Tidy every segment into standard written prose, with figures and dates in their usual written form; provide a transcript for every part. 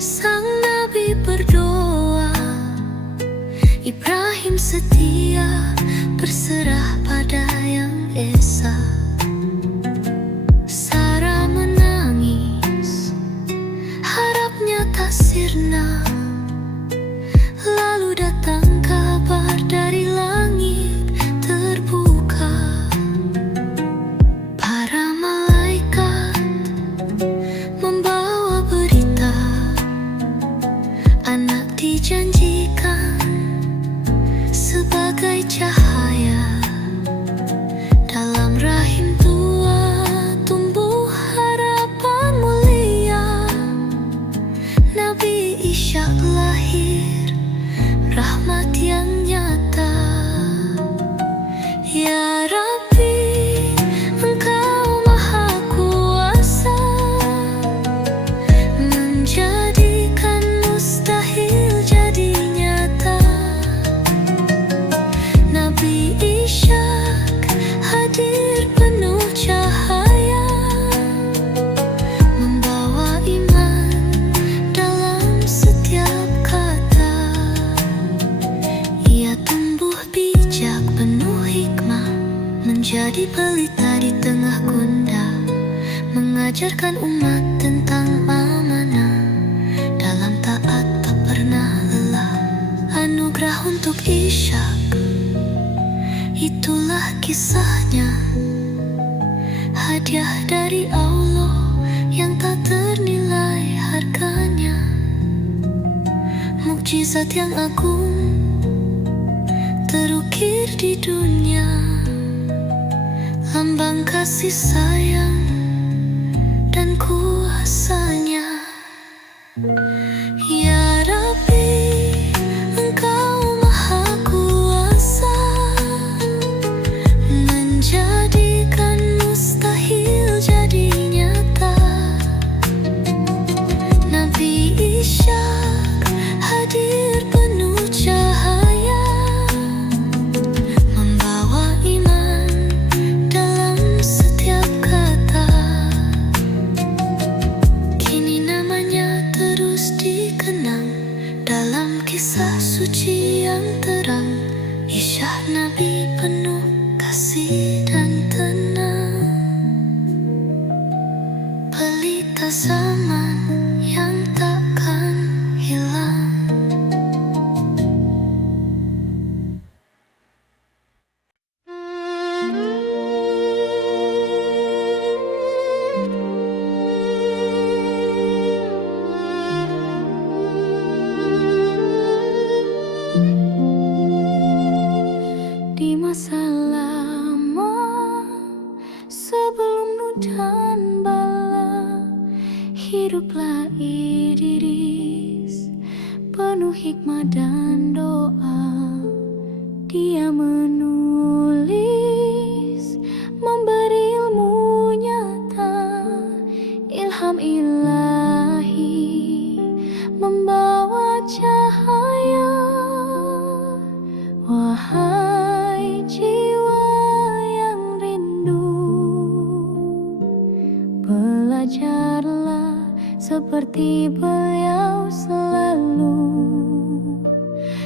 Sang Nabi berdoa, Ibrahim setia berserah pada Yang Esa. Sarah menangis, harapnya tak sirna. Lalu datang kabar dari langit terbuka. Para malaikat membawa berita, anak dijanjikan sebagai cahaya. Dalam rahim tua tumbuh harapan mulia. Nabi Ishak lahir, rahmat yang nyata. Ya Rabbi, Engkau Maha Kuasa, menjadikan mustahil jadi nyata. Nabi Ishak hadir penuh cahaya, membawa iman dalam setiap kata. Ia tumbuh bijak penuh hikmah, menjadi pelita di tengah gundah, mengajarkan umat tentang amanah. Dalam taat tak pernah lelah, anugerah untuk Ishak, itulah kisahnya. Hadiah dari Allah yang tak ternilai harganya. Mukjizat yang agung terukir di dunia, lambang kasih sayang dan kuasanya. Ya Rabbi, Engkau Maha Kuasa, menjadikan mustahil jadi nyata. Nabi Ishak hadir penuh cahaya, membawa iman dalam setiap kata. Kini namanya terus dikenang dalam kisah suci yang terang. Ishak Nabi penuh kasih dan tenang, pelita zaman yang takkan hilang. Di masa lama sebelum Nuh dan Bala, hiduplah Idris penuh hikmah dan doa. Dia menulis, memberi ilmu nyata, ilham ilahi membawa cahaya. Wahai jiwa yang rindu, belajarlah seperti beliau selalu.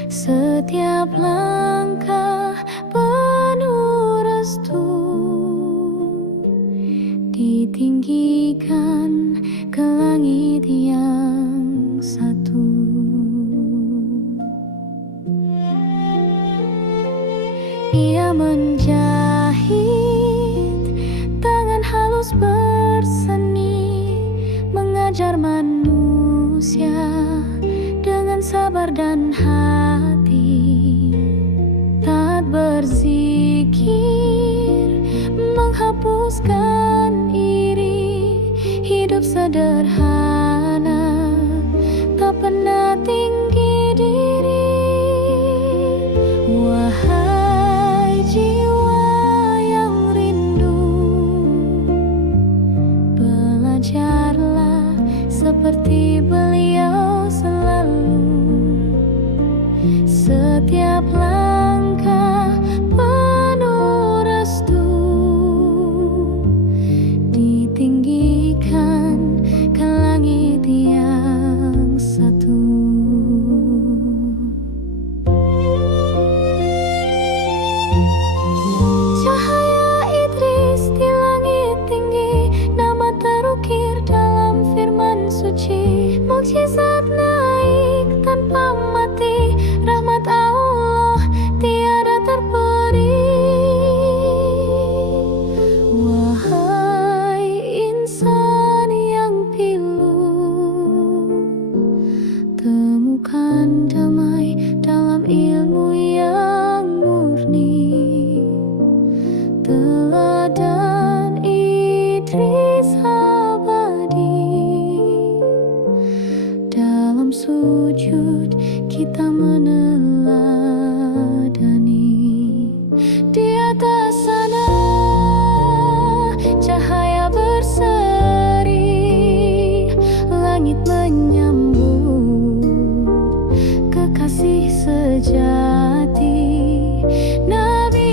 Setiap langkah penuh restu, ditinggikan ke langit yang satu. Ia menjahit, tangan halus berseni, mengajar manusia dengan sabar dan hati. Taat berzikir, menghapuskan iri, hidup sederhana mukjizat naik tanpa mati, rahmat Allah tiada terperi. Wahai insan yang pilu, temukan damai dalam ilmu yang murni. Teladan Idris abadi, dalam sujud kita meneladani. Di atas sana cahaya berseri, langit menyambut kekasih sejati. Nabi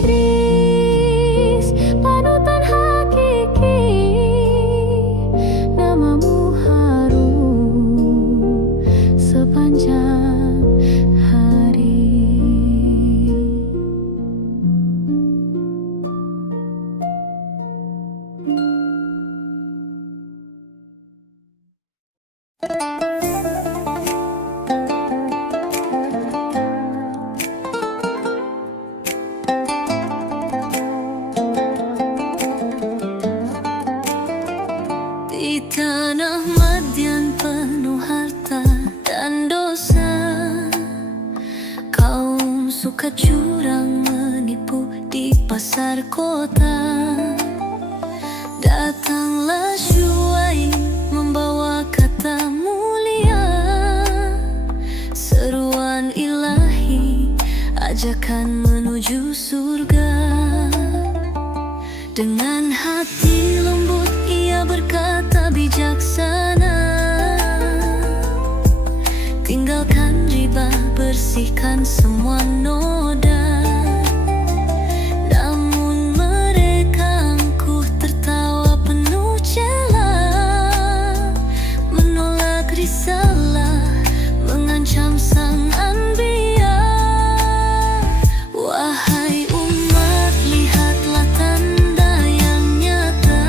Idris, panutan hakiki, namamu harum sepanjang hari. Di tanah Madian penuh harta dan dosa, kaum suka curang menipu di pasar kota. Datanglah Syuaib membawa kata mulia, seruan ilahi, ajakan menuju surga. Dengan hati lembut ia berkata bijaksana, tinggalkan riba, bersihkan semua noda. Namun mereka angkuh tertawa penuh cela, menolak risalah, mengancam sang anbiya. Wahai umat, lihatlah tanda yang nyata,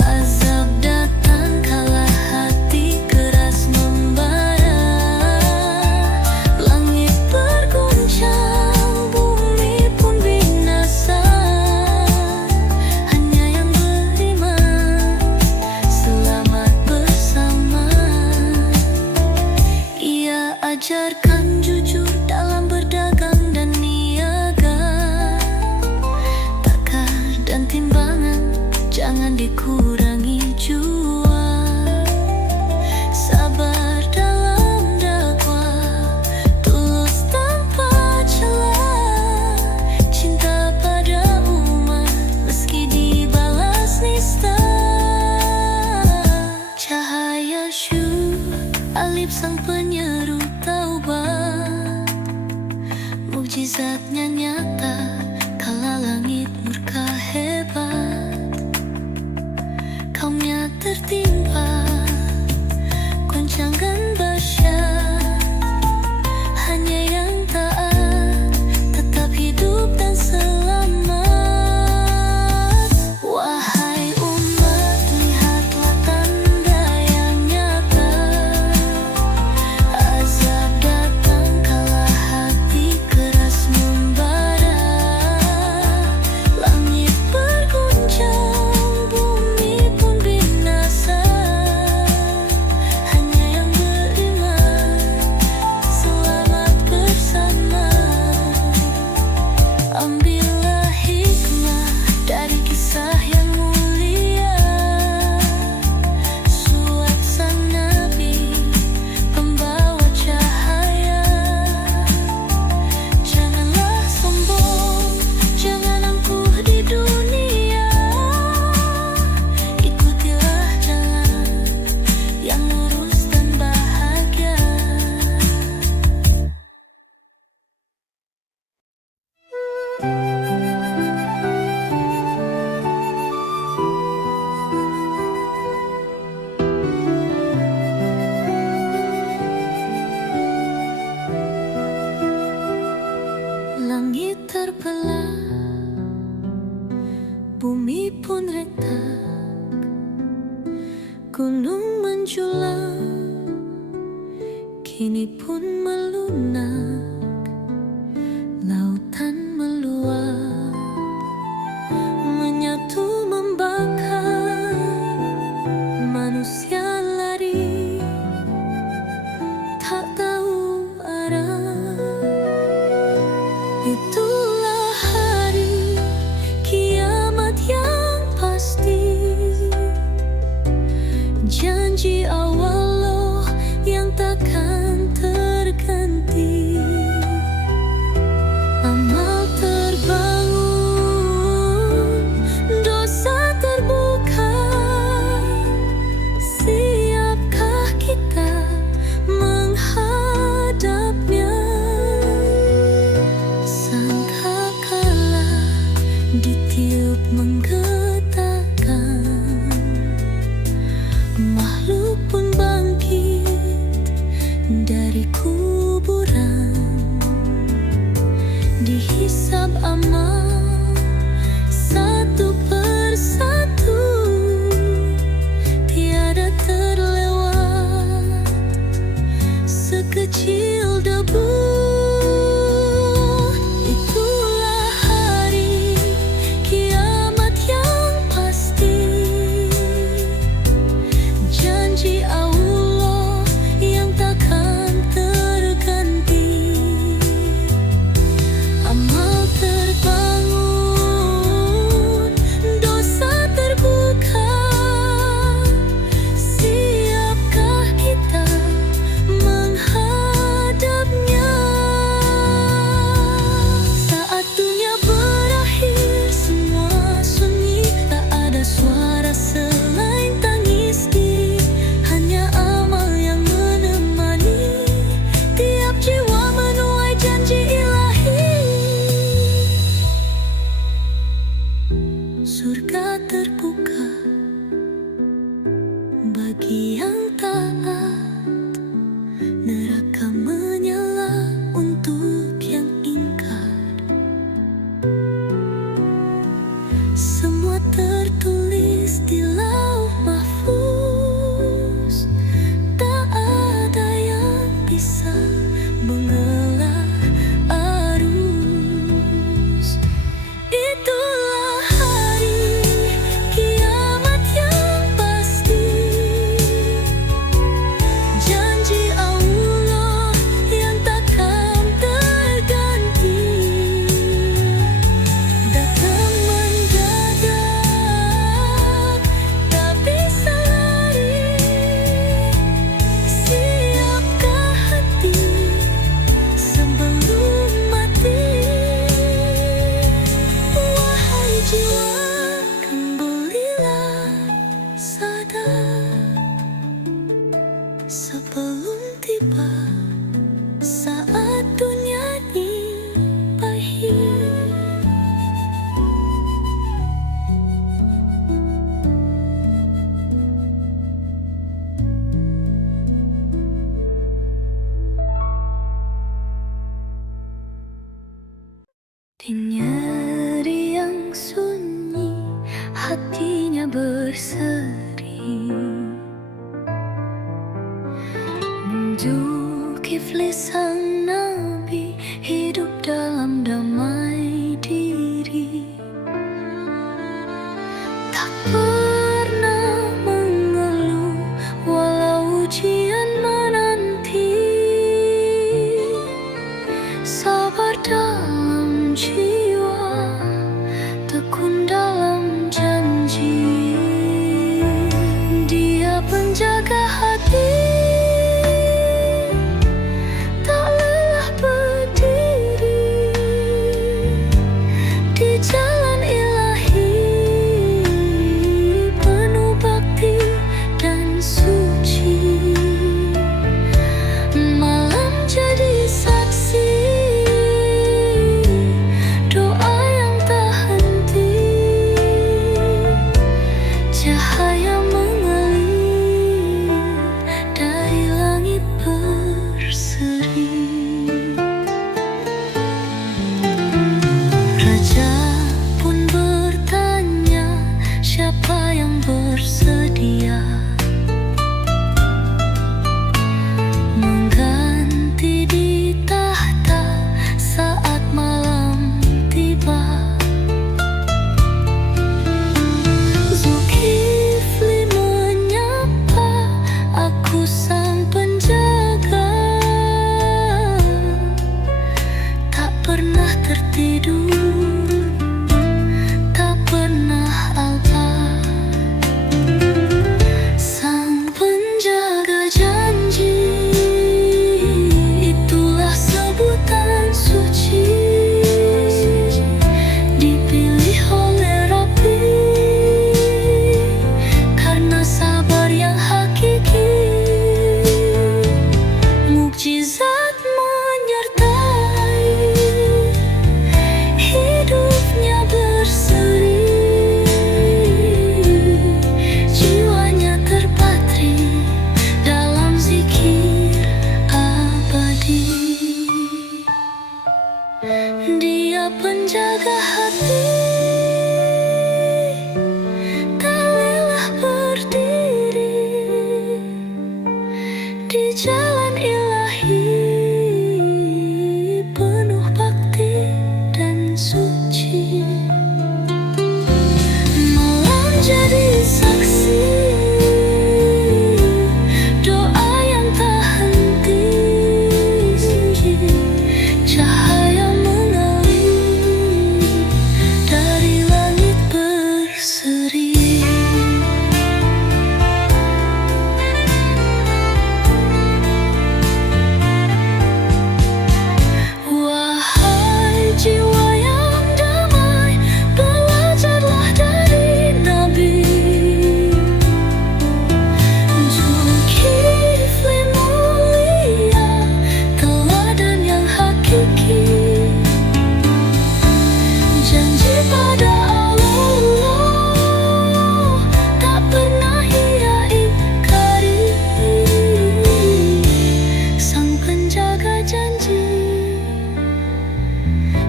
azab datang kala hati keras membara. Langit berguncang, bumi pun binasa, hanya yang beriman selamat bersama. Ia ajarkan jujur dalam berdagang dan niaga, takar dan timbangan jangan dikurangi jua. Sabar dalam dakwah, tulus tanpa celah, cinta pada umat meski dibalas nista. Cahaya Syuaib sang penyeru taubat, mukjizatnya nyata kala langit murka hebat. Kaumnya tertimpa goncangan dahsyat, hanya yang taat tetap hidup dan selamat. Wahai umat, lihatlah tanda yang nyata, azab datang kala hati keras membara. Langit berguncang, bumi pun binasa, hanya yang beriman selamat bersama. Ambillah hikmah dari kisah yang mulia, Suat sang Nabi pembawa cahaya. Janganlah sombong, jangan angkuh di dunia, ikutilah jalan yang lurus dan bahagia. Langit terbelah, bumi pun retak, gunung menjulang kini pun melunak, lautan meluap, menyatu membakar, manusia lari, tak tahu arah. Itulah hari kiamat yang pasti, janji awal loh yang takkan terganti. Amal terbangun, dosa terbuka. Siapkah kita menghadapnya? Sangkakala ditiup menggetarkan, makhluk pun bangkit dari kuburan. Dihisab amal satu persatu, tiada terlewat sekecil debu. Itulah hari kiamat yang pasti, janji Allah yang takkan terganti. Amal terbangun, dosa terbuka. Siapkah kita menghadapnya? Saat dunia berakhir, semua sunyi, tak ada suara selain tangis diri. Hanya amal yang menemani tiap jiwa menuai janji ilahi. Surga terbuka bagi yang taat, neraka menyala untuk yang ingkar. Semua tertulis di lauh mahfuz, tak ada yang bisa mengelak arus. Itulah hari kiamat yang pasti, janji Allah yang takkan terganti. Datang mendadak, tak bisa lari. Siapkah hati sebelum mati? Wahai jiwa, kembalilah sadar sebelum tiba saat dunia ini pahit. Di nyeri yang sunyi, hatinya berseri, Zulkifli sang nabi hidup dalam damai diri, tak pernah mengeluh walau ujian menanti. Sabar dalam jiwa, tekun dalam janji. Dia penjaga hati, tak di jalan ilahi, penuh bakti dan suci. Malam jadi saksi doa yang tak henti, cahaya mengalir dari langit berseri. Wahai jiwa yang damai, belajarlah dari Nabi Zulkifli mulia, teladan yang hakiki. Janji pada Allah tak pernah ia ingkari, sang penjaga janji,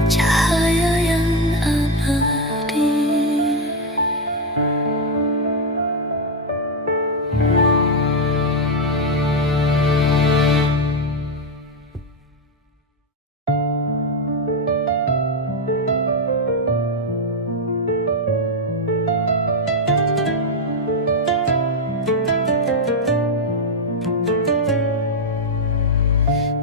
cahaya yang abadi.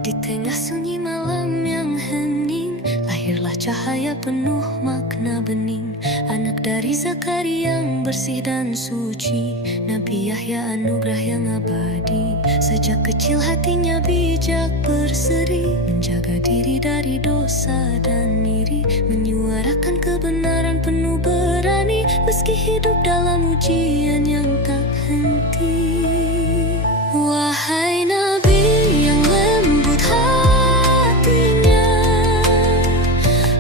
Di tengah sunyi malam yang hening, lahirlah cahaya penuh makna bening. Anak dari Zakaria yang bersih dan suci, Nabi Yahya anugerah yang abadi. Sejak kecil hatinya bijak berseri, menjaga diri dari dosa dan iri, menyuarakan kebenaran penuh berani, meski hidup dalam ujian yang tak henti. Wahai Nabi yang lembut hatinya,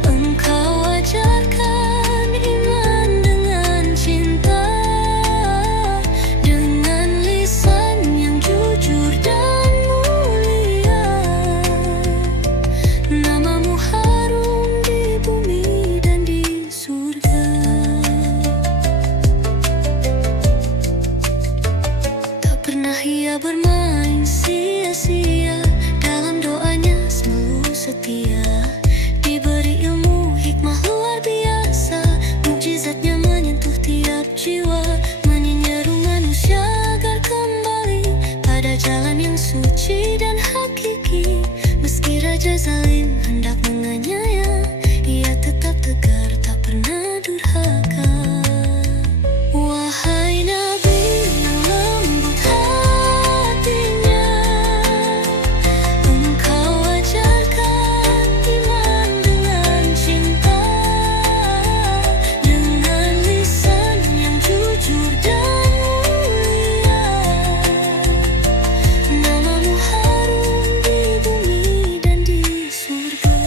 engkau ajarkan iman dengan cinta, dengan lisan yang jujur dan mulia. Namamu harum di bumi dan di surga. Tak pernah ia bermain sia-sia, dalam doanya selalu setia. Diberi ilmu hikmah luar biasa, mukjizatnya menyentuh tiap jiwa, menyeru manusia agar kembali pada jalan yang suci dan hakiki. Meski raja zalim hendak menganiaya, ia tetap tegar, tak pernah durhaka. Wahai Nabi yang lembut hatinya, engkau ajarkan iman dengan cinta, dengan lisan yang jujur dan mulia. Namamu harum di bumi dan di surga.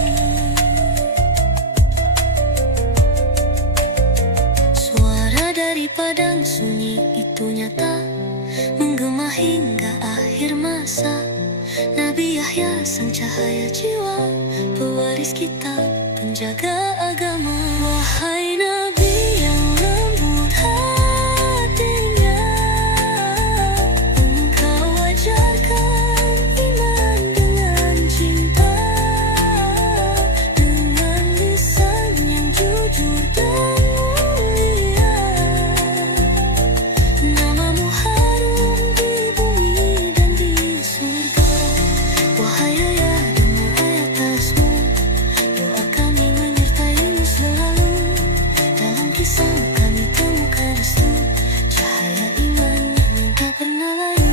Suara dari padang sunyi itu nyata, menggema hingga akhir masa. Nabi Yahya sang cahaya jiwa, pewaris kitab, penjaga agama. Wahai Nabi yang lembut hatinya, engkau ajarkan iman dengan cinta, dengan lisan yang jujur dan mulia. Namamu harum di bumi dan di surga. Wahai ayah demi atasmu, doa kami menyertaimu selalu. Dalam kisah kami temukan restu, cahaya iman yang tak pernah layu.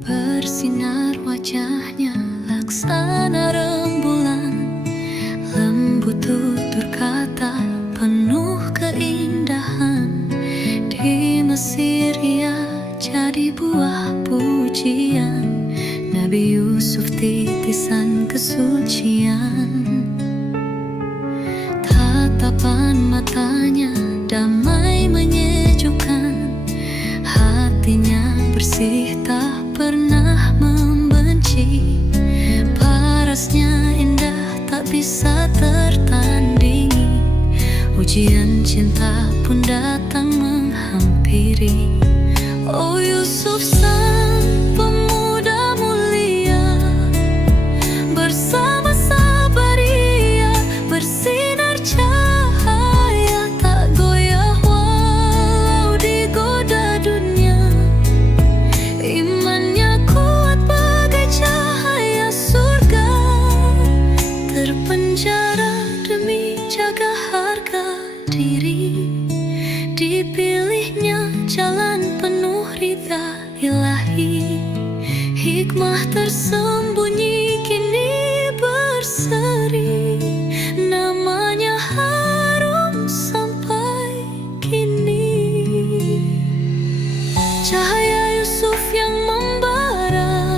Bersinar wajahnya laksana rembulan, lembut tutur kata penuh keindahan. Di Mesir ia jadi buah pujian, Nabi Yusuf titisan kesucian, tatapan matanya damai menyejukkan, hatinya bersih tak pernah membenci, parasnya indah tak bisa tertandingi, ujian cinta pun datang menghampiri. Oh Yusuf sang pemuda mulia, bersama Sabaria bersinar cahaya tak goyah walau digoda dunia. Imannya kuat bagai cahaya surga, terpenjara demi jaga harga diri. Dipilihnya jalan penuh ridha ilahi, hikmah tersembunyi kini berseri, namanya harum sampai kini. Cahaya Yusuf yang membara,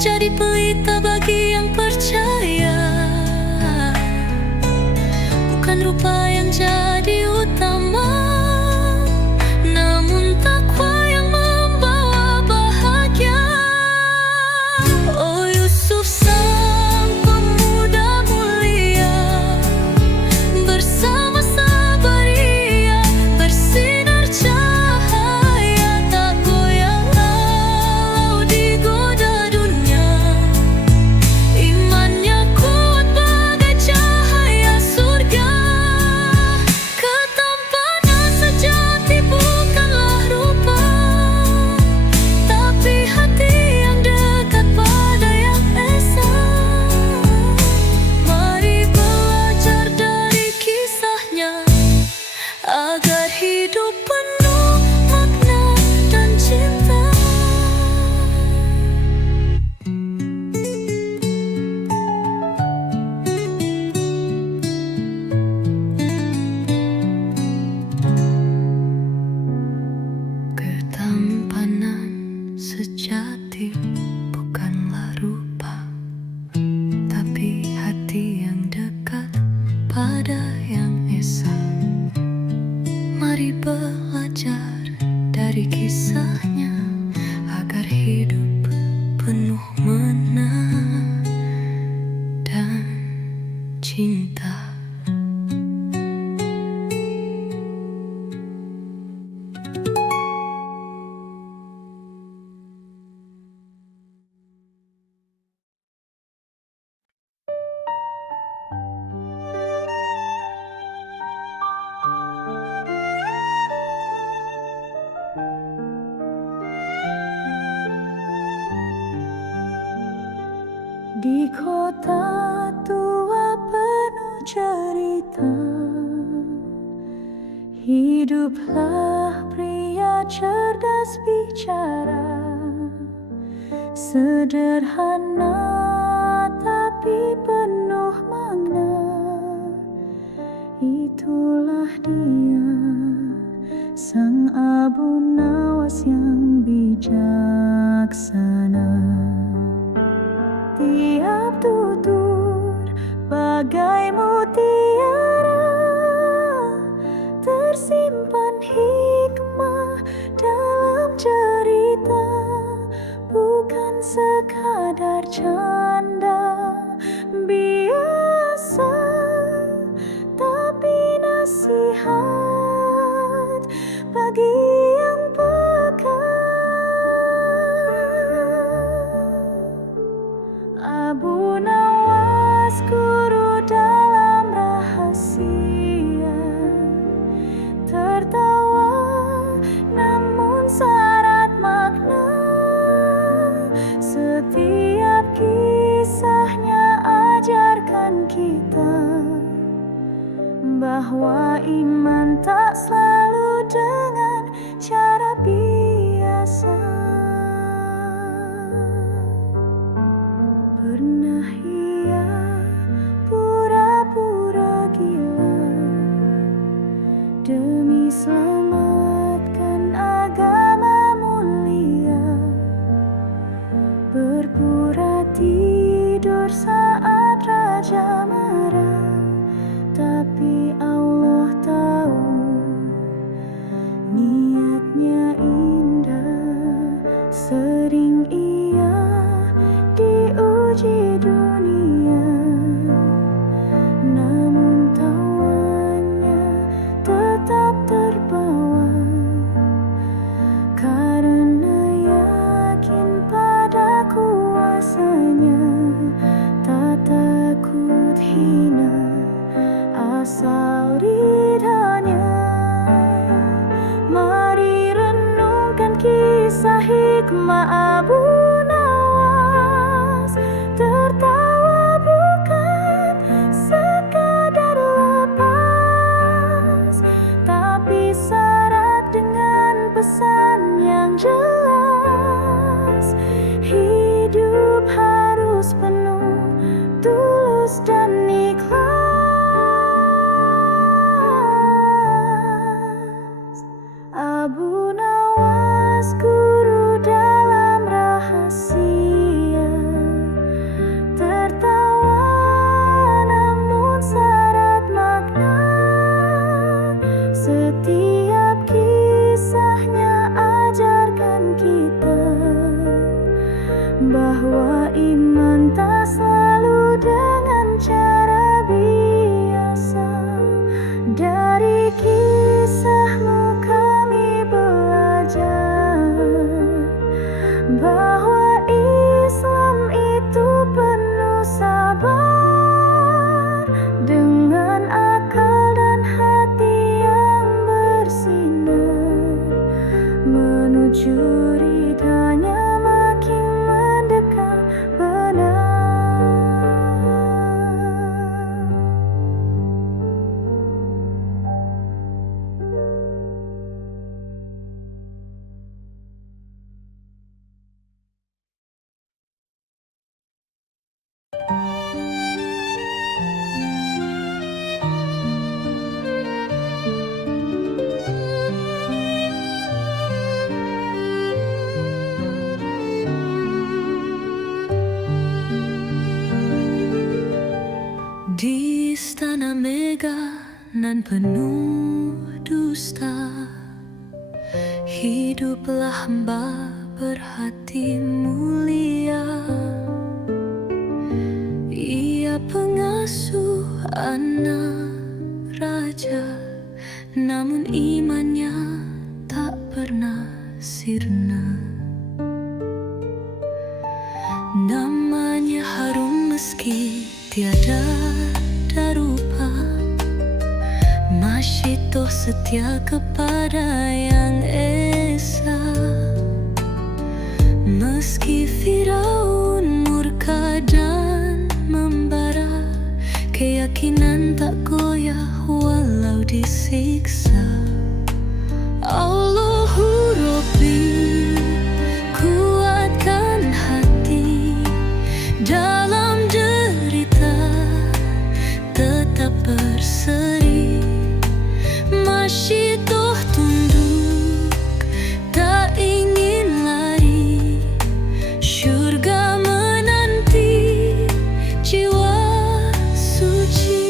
jadi pelita bagi yang percaya, bukan rupa yang jadi utama, namun takwa yang membawa bahagia. Oh Yusuf sang pemuda mulia, bersama Sabaria bersinar cahaya tak goyah walau digoda dunia. Imannya kuat bagai cahaya surga, ketampanan sejati bukanlah rupa, tapi hati yang dekat pada yang esa. Mari belajar dari kisahnya, agar hidup penuh makna dan cinta. Ketampanan sejati bukanlah rupa, tapi hati yang dekat pada yang esa. Mari belajar dari kisahnya, agar hidup penuh makna dan cinta. Di kota tua penuh cerita, hiduplah pria cerdas bicara, sederhana tapi penuh makna. Itulah dia, sang Abu Nawas yang bijaksana. Tiap tutur bagai mutiara, tersimpan hikmah dalam cerita, bukan sekadar canda biasa, tapi nasihat bagi yang peka. Abu Nawas guru dalam rahasia, tertawa namun syarat makna. Setiap kisah Sering ia diuji dunia, namun tawanya tetap terbawa, karena yakin pada kuasanya, tak takut hina asal ridhanya. Mari renungkan kisah hikmah Abu Nawas. Tertawa bukan sekadar lepas, tapi syarat dengan pesan yang jelas. Hidup harus penuh tulus dan ikhlas. Abu Nawas, guru dalam rahasia, tertawa namun syarat makna. Setiap kisahnya ajarkan kita bahwa iman tak selalu dengan cara biasa. Dari kisahmu kami belajar bahwa Islam itu penuh sabar, dengan akal dan hati yang bersinar, menuju ridhanya makin mendekat benar. Di istana megah nan penuh dusta, hiduplah hamba berhati mulia. Ia pengasuh anak raja, namun imannya tak pernah sirna. Namanya harum meski tiada rupa, masih toh setia kepada Yang Esa. Meski Firaun murka dan membara, keyakinan tak goyah walau disiksa. Allahu Rabbi, kuatkan hati dalam derita, tetap berseri, masih toh tunduk, tak ingin lari. Syurga menanti jiwa suci.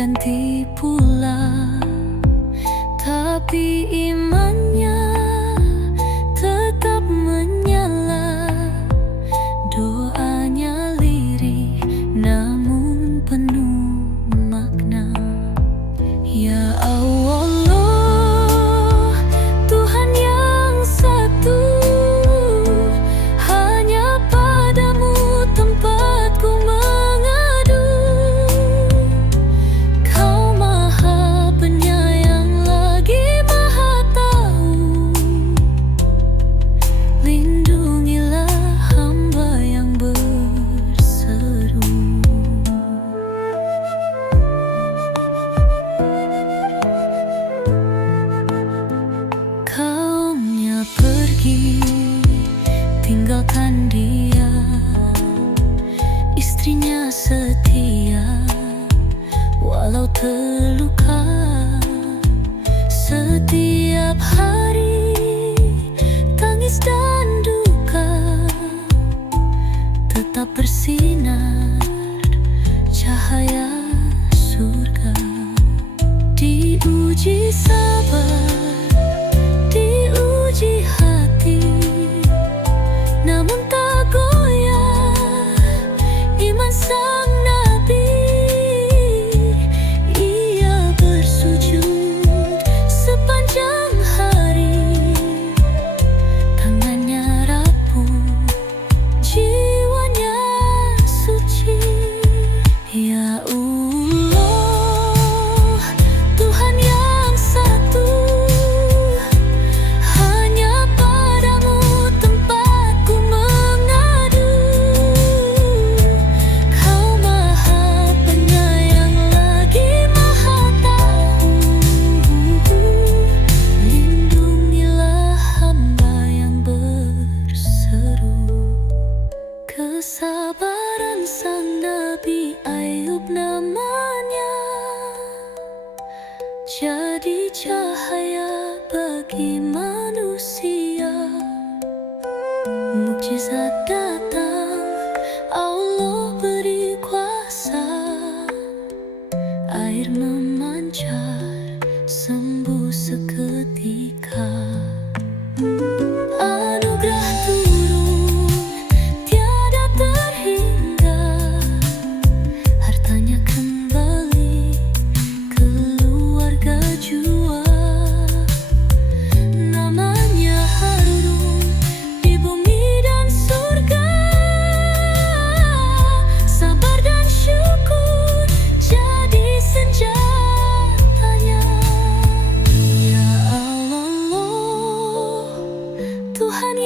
berganti pula, tapi imannya tetap menyala. Doanya lirih namun penuh makna. Ya Allah, Tuhan yang satu, hanya padamu tempatku mengadu. Kau Maha Penyayang lagi Maha Tahu, lindungilah hamba yang berseru. Kaumnya pergi, tinggalkan dia, istrinya setia, walau terluka. Setiap hari tangis dan duka, tetap bersinar cahaya surga. Diuji sabar, diuji hati, namun tak goyah iman sang nabi. Ia bersujud sepanjang hari, tangannya rapuh, jiwanya suci. Ya Allah, Tuhan yang satu, hanya padamu tempatku mengadu. Kau Maha Penyayang lagi Maha Tahu, lindungilah hamba yang berseru. Kesabaran sang Nabi Ayub namanya, jadi cahaya bagi manusia. Mukjizat datang, Allah beri kuasa, air memancar, sembuh seketika. Anugerah turun, tiada terhingga, hartanya kembali keluarga jua. Namanya harum di bumi dan surga, sabar dan syukur jadi senjatanya. Ya Allah, Tuhan